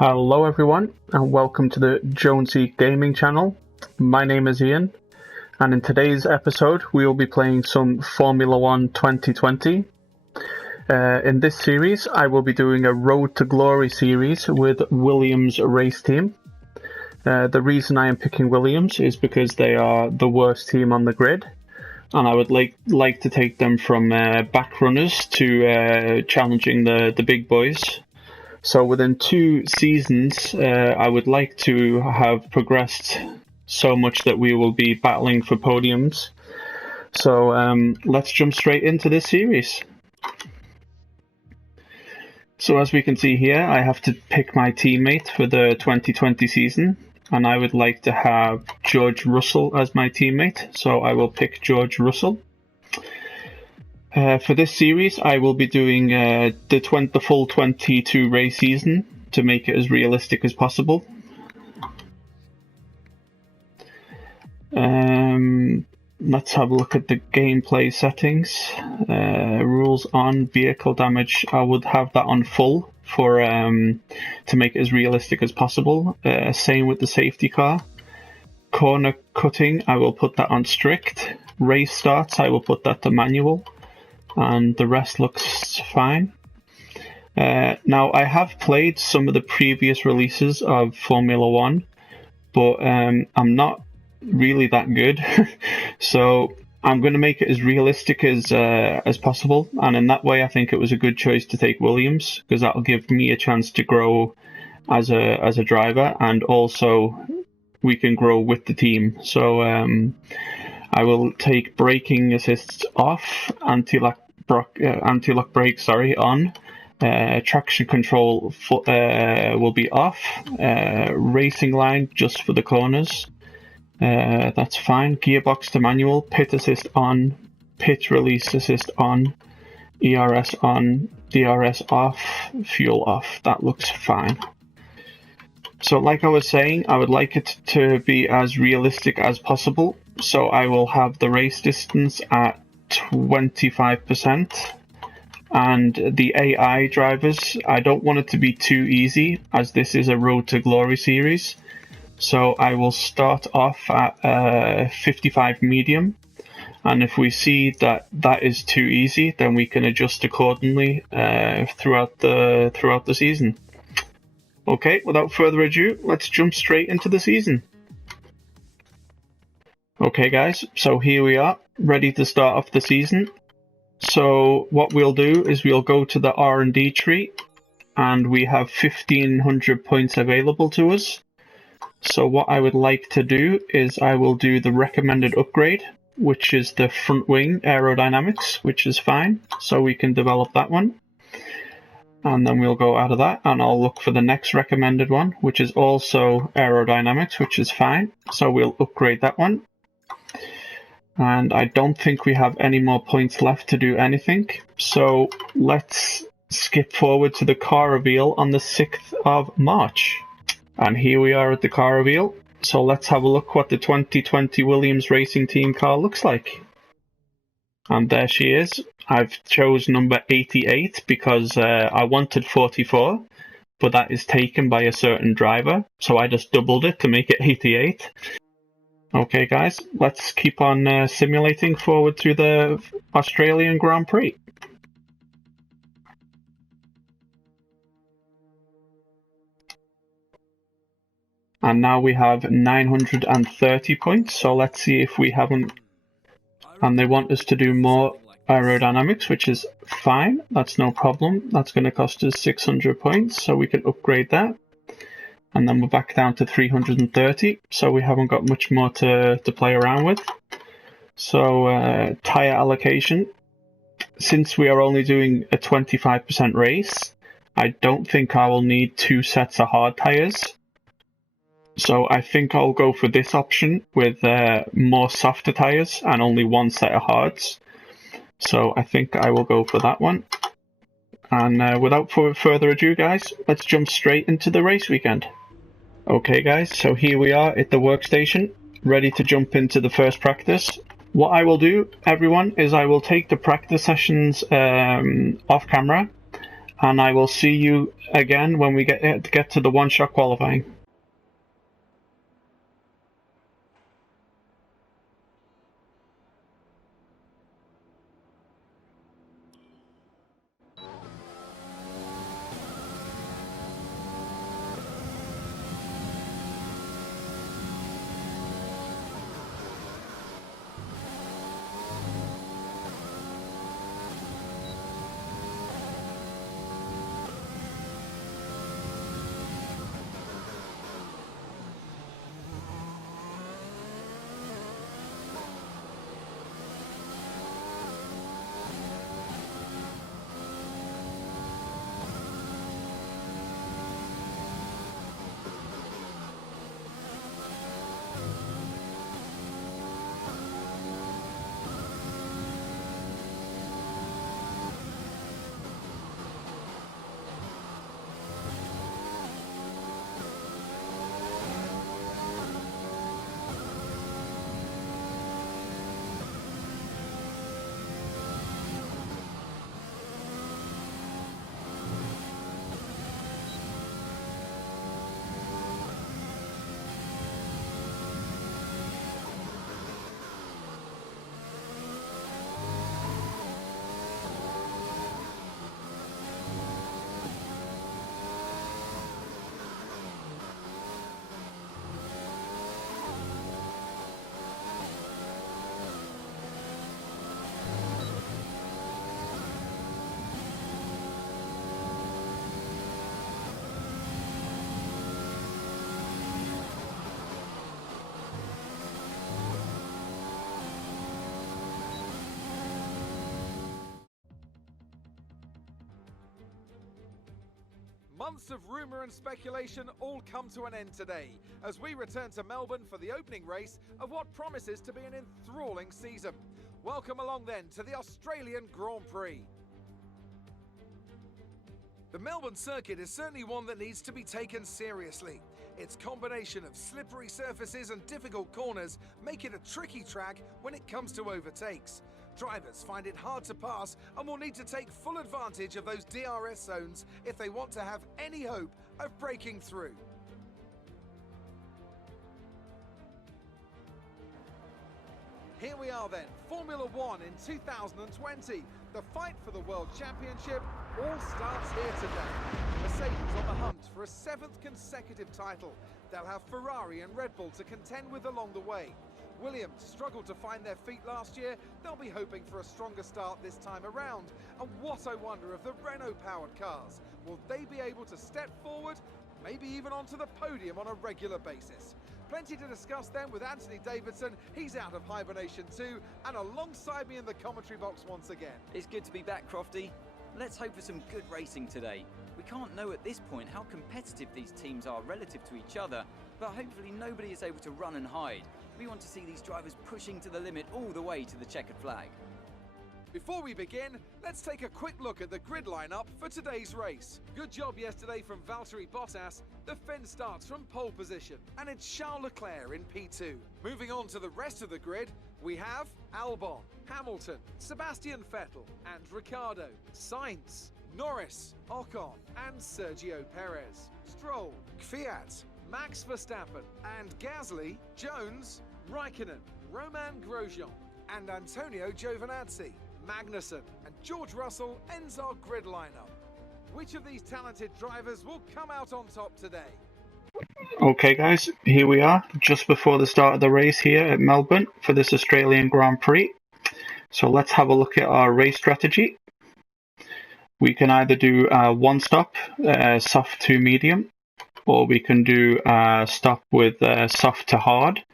Hello everyone and welcome to the Jonesy Gaming channel. My name is Ian and in today's episode we will be playing some Formula 1 2020. In this series I will be doing a Road to Glory series with Williams race team. The reason I am picking Williams is because they are the worst team on the grid and I would like to take them from back runners to challenging the big boys. So within 2 seasons, I would like to have progressed so much that we will be battling for podiums. So let's jump straight into this series. So as we can see here, I have to pick my teammate for the 2020 season. And I would like to have George Russell as my teammate. So I will pick George Russell. For this series, I will be doing the full 22 race season to make it as realistic as possible. Let's have a look at the gameplay settings. Rules on vehicle damage. I would have that on full for to make it as realistic as possible. Same with the safety car. Corner cutting, I will put that on strict. Race starts, I will put that to manual. And the rest looks fine. Now I have played some of the previous releases of Formula 1, but I'm not really that good. So I'm going to make it as realistic as possible, and in that way I think it was a good choice to take Williams, because that'll give me a chance to grow as a driver, and also we can grow with the team. So I will take braking assists off, anti-lock brakes on, traction control will be off, racing line just for the corners, that's fine, gearbox to manual, pit assist on, pit release assist on, ERS on, DRS off, fuel off, that looks fine. So like I was saying, I would like it to be as realistic as possible. So I will have the race distance at 25%. And the AI drivers, I don't want it to be too easy, as this is a Road to Glory series. So I will start off at 55 medium. And if we see that that is too easy, then we can adjust accordingly throughout the season. Okay, without further ado, let's jump straight into the season. Okay guys, so here we are, ready to start off the season. So what we'll do is we'll go to the R&D tree, and we have 1500 points available to us. So what I would like to do is I will do the recommended upgrade, which is the front wing aerodynamics, which is fine, so we can develop that one. And then we'll go out of that and I'll look for the next recommended one, which is also aerodynamics, which is fine. So we'll upgrade that one. And I don't think we have any more points left to do anything. So let's skip forward to the car reveal on the 6th of March. And here we are at the car reveal. So let's have a look what the 2020 Williams Racing Team car looks like. And there she is. I've chose number 88 because I wanted 44, but that is taken by a certain driver, so I just doubled it to make it 88. Okay guys, let's keep on simulating forward to the Australian Grand Prix. And now we have 930 points, so let's see if we haven't... And they want us to do more aerodynamics, which is fine, that's no problem. That's going to cost us 600 points, so we can upgrade that. And then we're back down to 330, so we haven't got much more to play around with. So tyre allocation, since we are only doing a 25% race, I don't think I will need 2 sets of hard tyres. So I think I'll go for this option with more softer tyres and only 1 set of hards. So I think I will go for that one. And without further ado guys, let's jump straight into the race weekend. Okay guys, so here we are at the workstation, ready to jump into the first practice. What I will do, everyone, is I will take the practice sessions off camera and I will see you again when we get to the one-shot qualifying. Months of rumour and speculation all come to an end today, as we return to Melbourne for the opening race of what promises to be an enthralling season. Welcome along then to the Australian Grand Prix. The Melbourne circuit is certainly one that needs to be taken seriously. Its combination of slippery surfaces and difficult corners make it a tricky track when it comes to overtakes. Drivers find it hard to pass and will need to take full advantage of those DRS zones if they want to have any hope of breaking through. Here we are then, Formula One in 2020. The fight for the World Championship all starts here today. Mercedes on the hunt for a 7th consecutive title. They'll have Ferrari and Red Bull to contend with along the way. Williams struggled to find their feet last year. They'll be hoping for a stronger start this time around. And what I wonder of the Renault-powered cars. Will they be able to step forward, maybe even onto the podium on a regular basis? Plenty to discuss then with Anthony Davidson. He's out of hibernation too, and alongside me in the commentary box once again. It's good to be back, Crofty. Let's hope for some good racing today. We can't know at this point how competitive these teams are relative to each other, but hopefully nobody is able to run and hide. We want to see these drivers pushing to the limit all the way to the checkered flag. Before we begin, let's take a quick look at the grid lineup for today's race. Good job yesterday from Valtteri Bottas. The Finn starts from pole position, and it's Charles Leclerc in P2. Moving on to the rest of the grid, we have Albon, Hamilton, Sebastian Vettel and Ricciardo, Sainz, Norris, Ocon and Sergio Perez, Stroll, Kvyat, Max Verstappen and Gasly, Jones, Raikkonen, Romain Grosjean and Antonio Giovinazzi. Magnussen and George Russell ends our grid lineup. Which of these talented drivers will come out on top today? Okay guys, here we are, just before the start of the race here at Melbourne for this Australian Grand Prix. So let's have a look at our race strategy. We can either do one stop, soft to medium, or we can do a stop with soft to hard.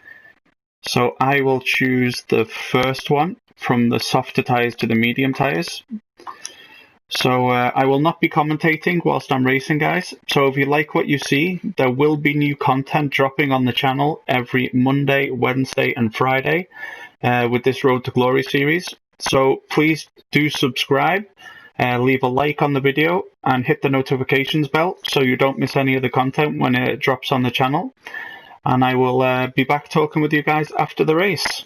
So I will choose the first one, from the softer tyres to the medium tyres. So I will not be commentating whilst I'm racing, guys. So if you like what you see, there will be new content dropping on the channel every Monday, Wednesday and Friday with this Road to Glory series. So please do subscribe, leave a like on the video and hit the notifications bell so you don't miss any of the content when it drops on the channel. And I will be back talking with you guys after the race.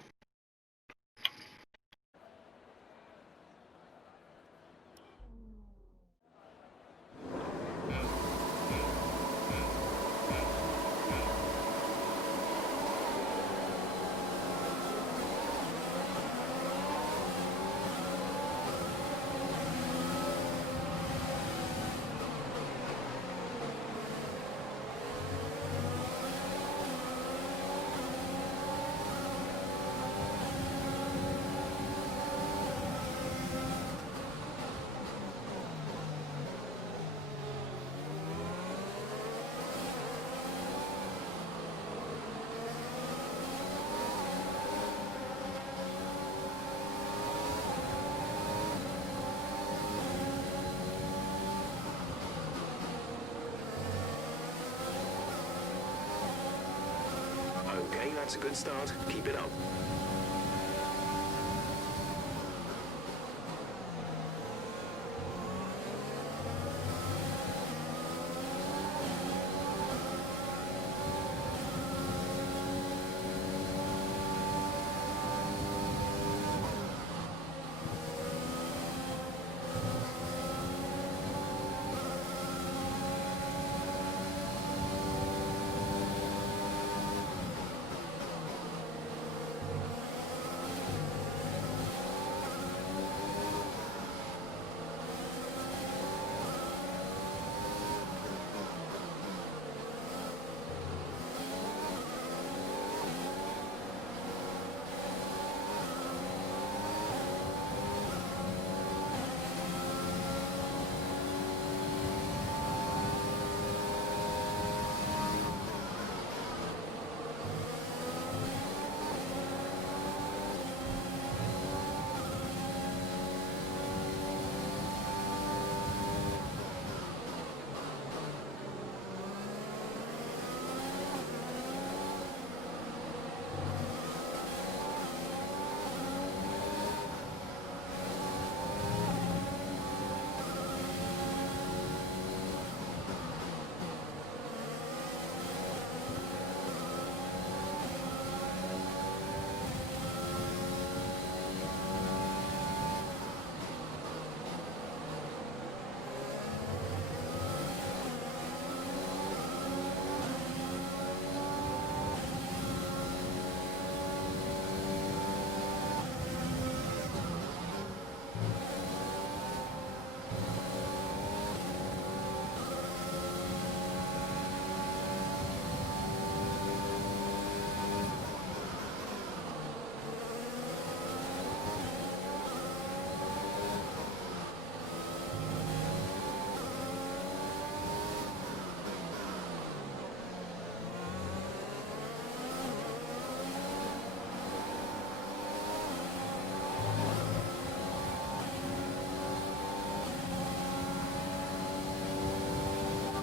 That's a good start. Keep it up.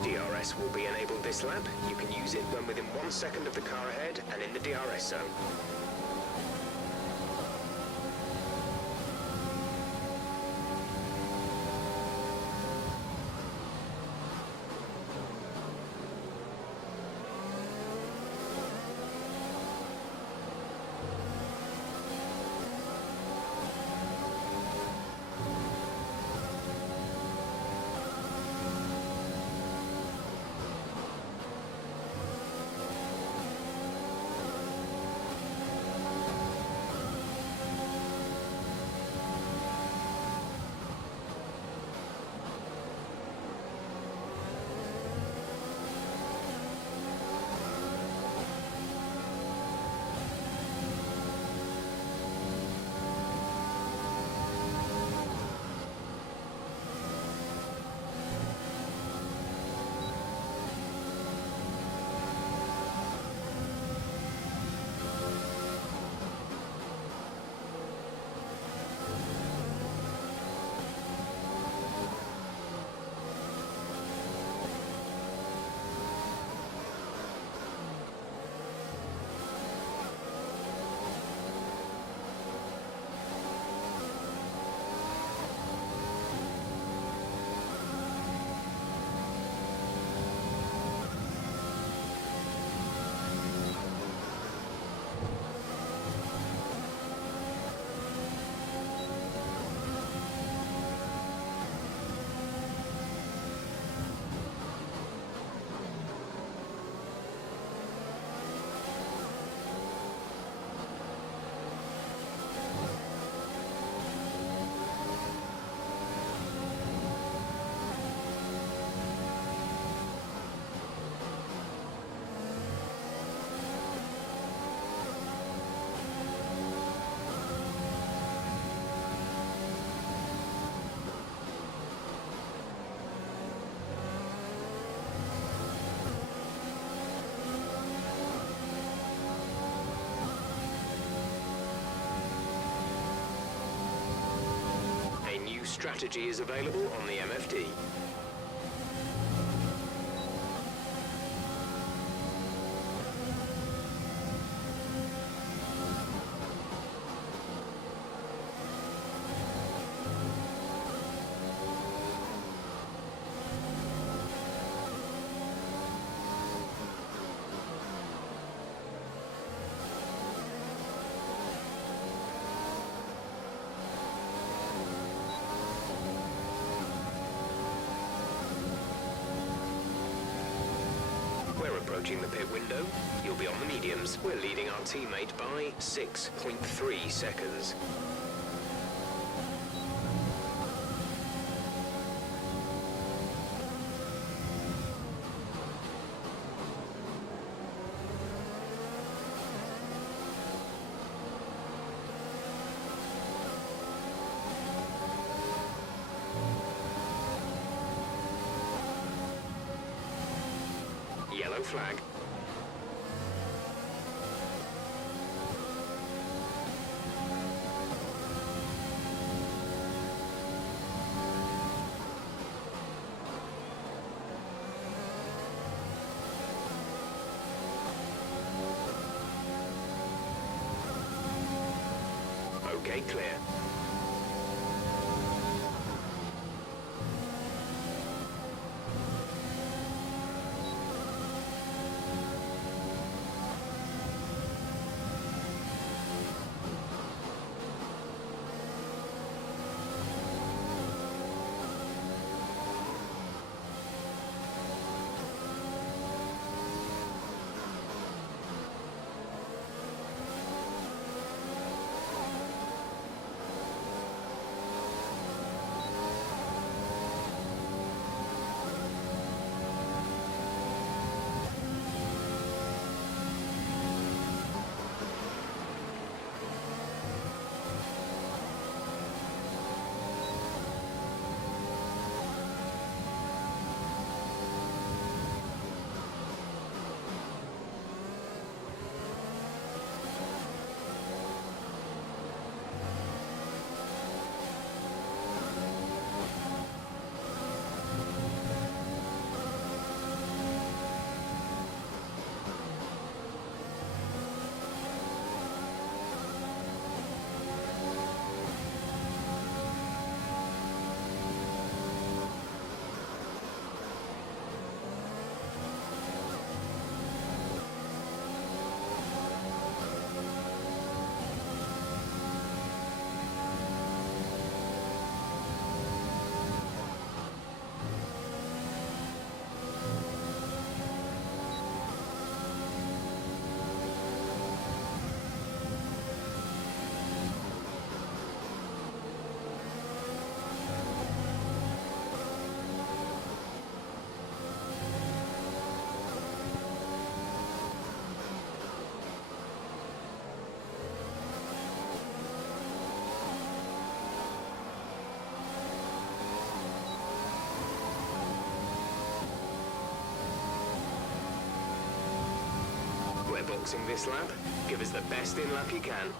DRS will be enabled this lap. You can use it when within 1 second of the car ahead and in the DRS zone. Strategy is available on the MFD. approaching the pit window. You'll be on the mediums. We're leading our teammate by 6.3 seconds. Yellow flag. Okay, clear. We're boxing this lap. Give us the best in lap you can.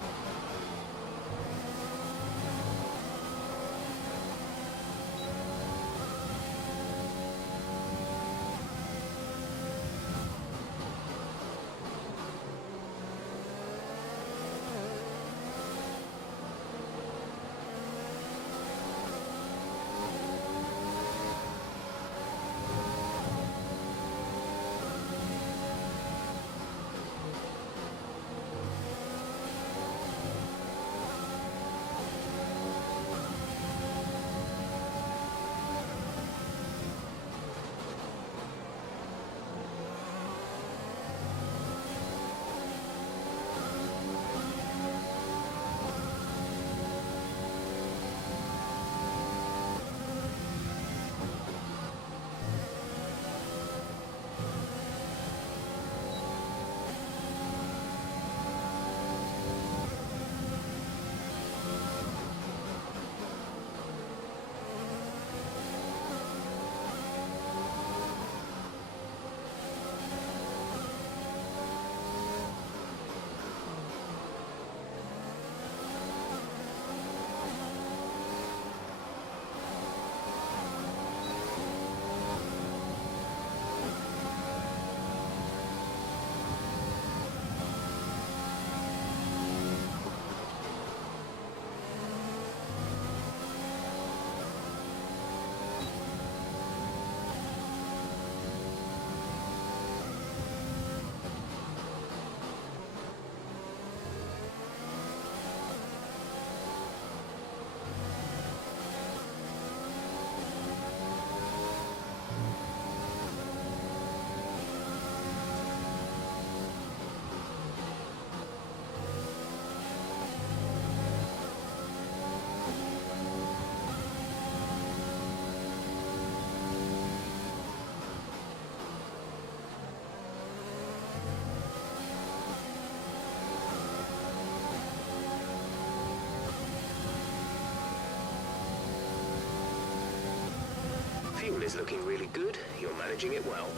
Fuel is looking really good. You're managing it well.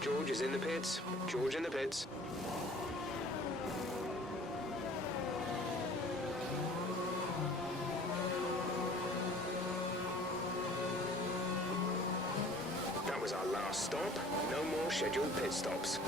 George is in the pits. George in the pits. That was our last stop. No more scheduled pit stops.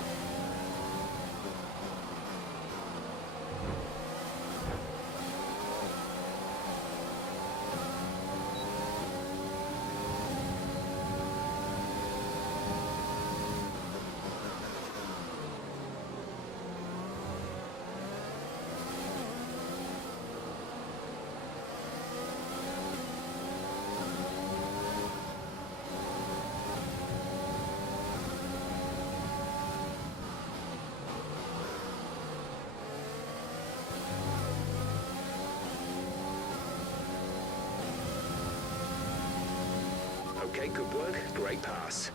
Okay, good work. Great pass.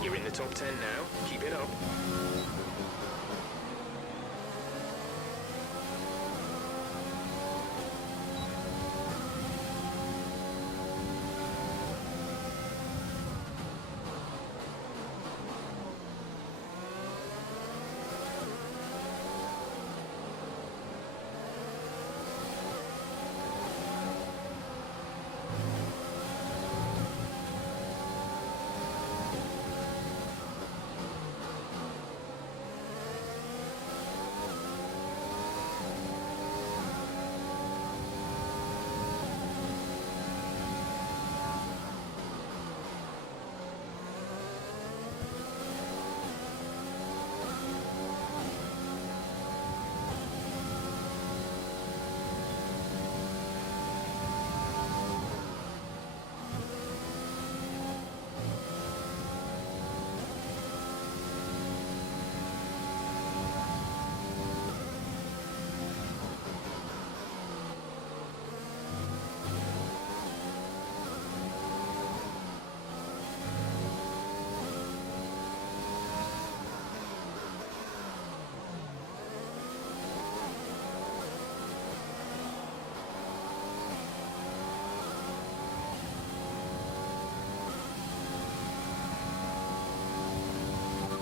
You're in the top 10 now. Keep it up.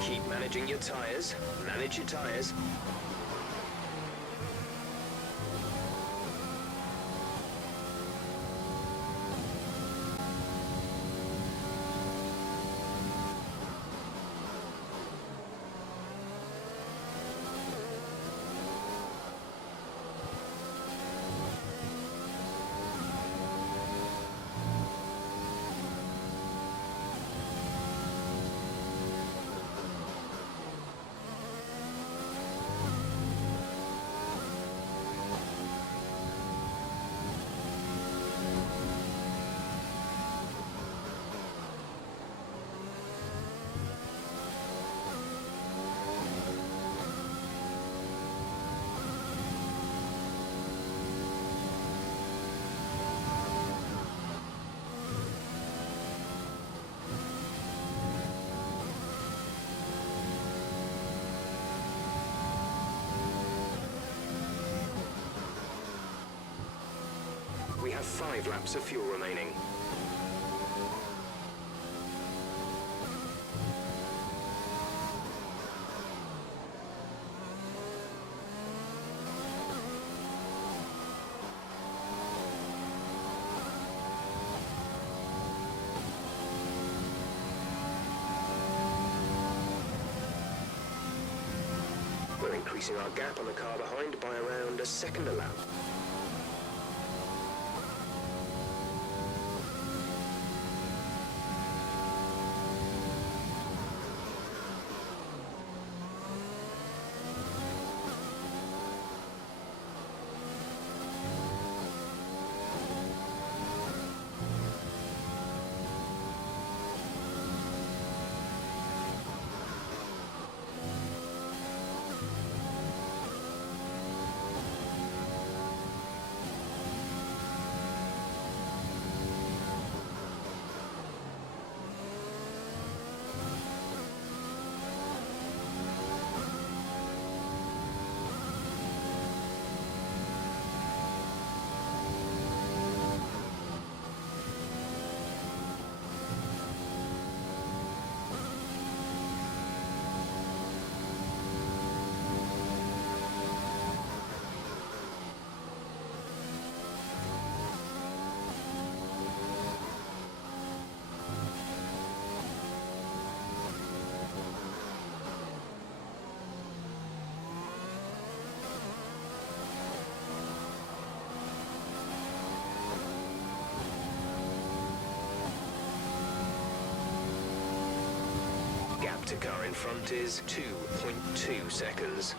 Keep managing your tyres. Manage your tyres. have 5 laps of fuel remaining. We're increasing our gap on the car behind by around a second a lap. Gap to car in front is 2.2 seconds.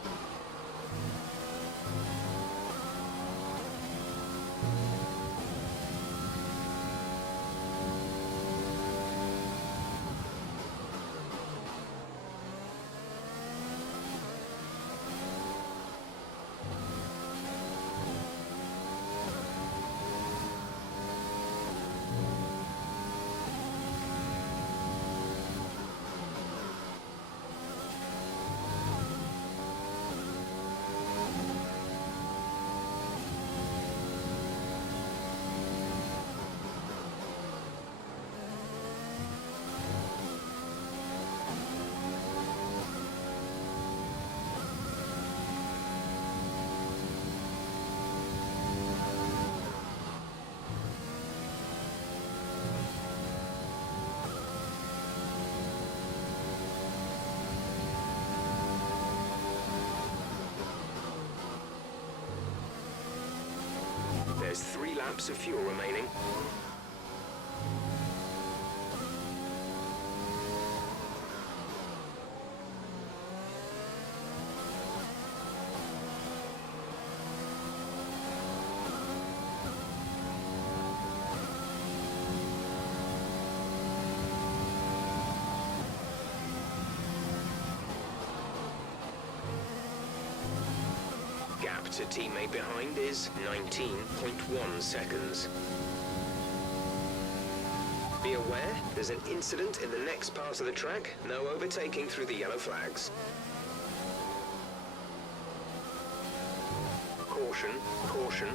There's 3 laps of fuel remaining. Gap to teammate behind is 19.1 seconds. Be aware, there's an incident in the next part of the track. No overtaking through the yellow flags. Caution, caution.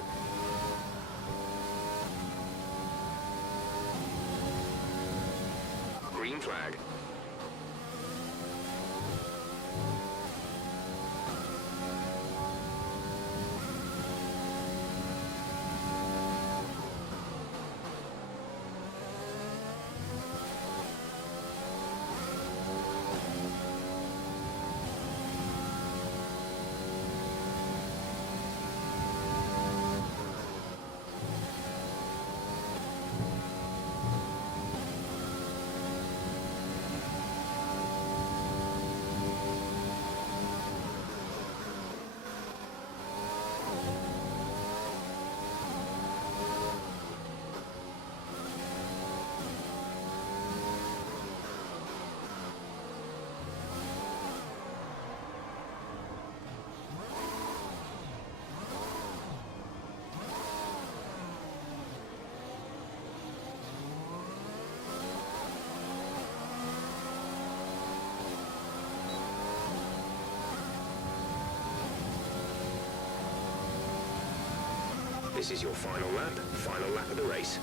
Green flag. This is your final lap of the race.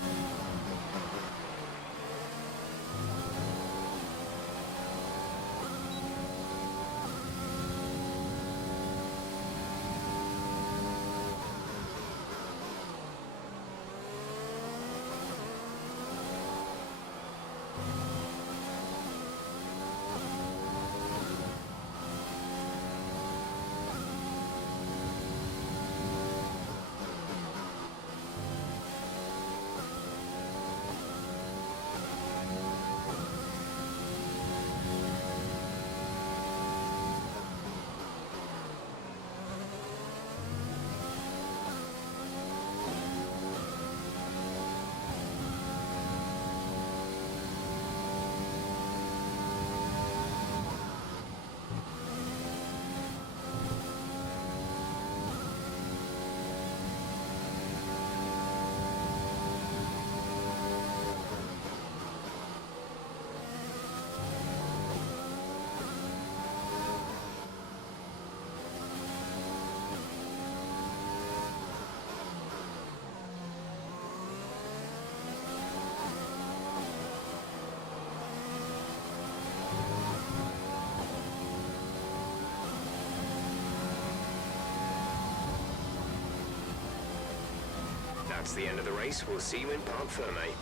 That's the end of the race. We'll see you in Parc Ferme.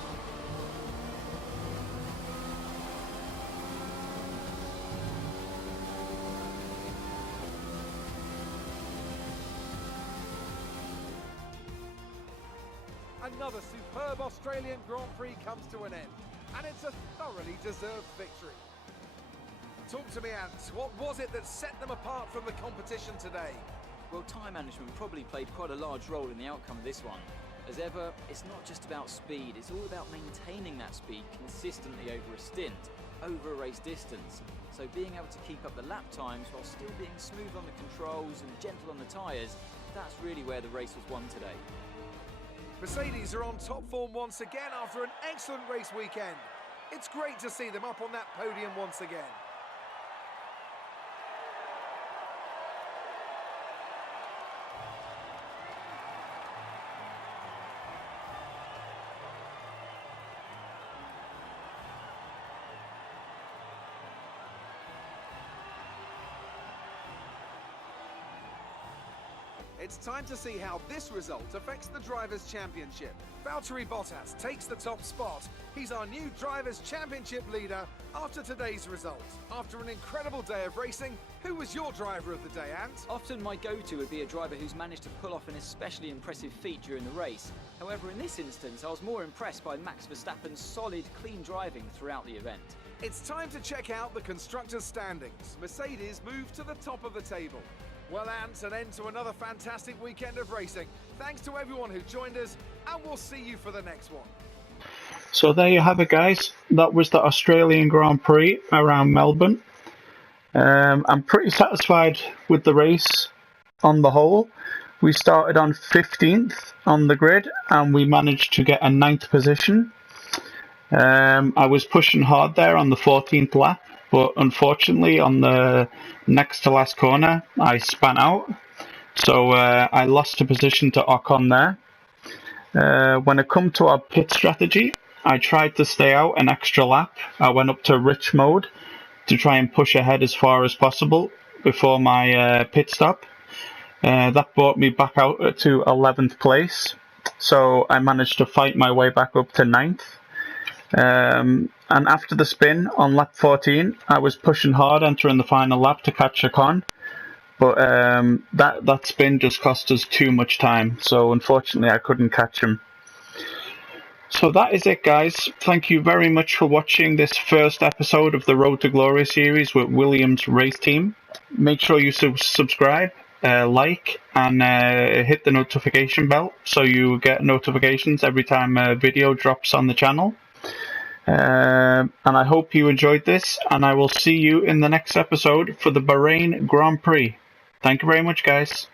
Another superb Australian Grand Prix comes to an end, and it's a thoroughly deserved victory. Talk to me, Ant. What was it that set them apart from the competition today? Well, time management probably played quite a large role in the outcome of this one. As ever, it's not just about speed, it's all about maintaining that speed consistently over a stint, over a race distance. So being able to keep up the lap times while still being smooth on the controls and gentle on the tyres, that's really where the race was won today. Mercedes are on top form once again after an excellent race weekend. It's great to see them up on that podium once again. It's time to see how this result affects the Drivers' Championship. Valtteri Bottas takes the top spot. He's our new Drivers' Championship leader after today's result. After an incredible day of racing, who was your driver of the day, Ant? Often my go-to would be a driver who's managed to pull off an especially impressive feat during the race. However, in this instance, I was more impressed by Max Verstappen's solid, clean driving throughout the event. It's time to check out the constructors' standings. Mercedes moved to the top of the table. Well, Ant, an end to another fantastic weekend of racing. Thanks to everyone who joined us, and we'll see you for the next one. So there you have it, guys. That was the Australian Grand Prix around Melbourne. I'm pretty satisfied with the race on the whole. We started on 15th on the grid and we managed to get a 9th position. I was pushing hard there on the 14th lap, but unfortunately on the next to last corner I span out, so I lost a position to Ocon there. When it come to our pit strategy, I tried to stay out an extra lap. I went up to rich mode to try and push ahead as far as possible before my pit stop. That brought me back out to 11th place, so I managed to fight my way back up to 9th. And after the spin on lap 14, I was pushing hard entering the final lap to catch Ocon, but that spin just cost us too much time, so unfortunately I couldn't catch him. So that is it, guys. Thank you very much for watching this first episode of the Road to Glory series with Williams Race Team. Make sure you subscribe, like, and hit the notification bell so you get notifications every time a video drops on the channel. And I hope you enjoyed this, and I will see you in the next episode for the Bahrain Grand Prix. Thank you very much, guys.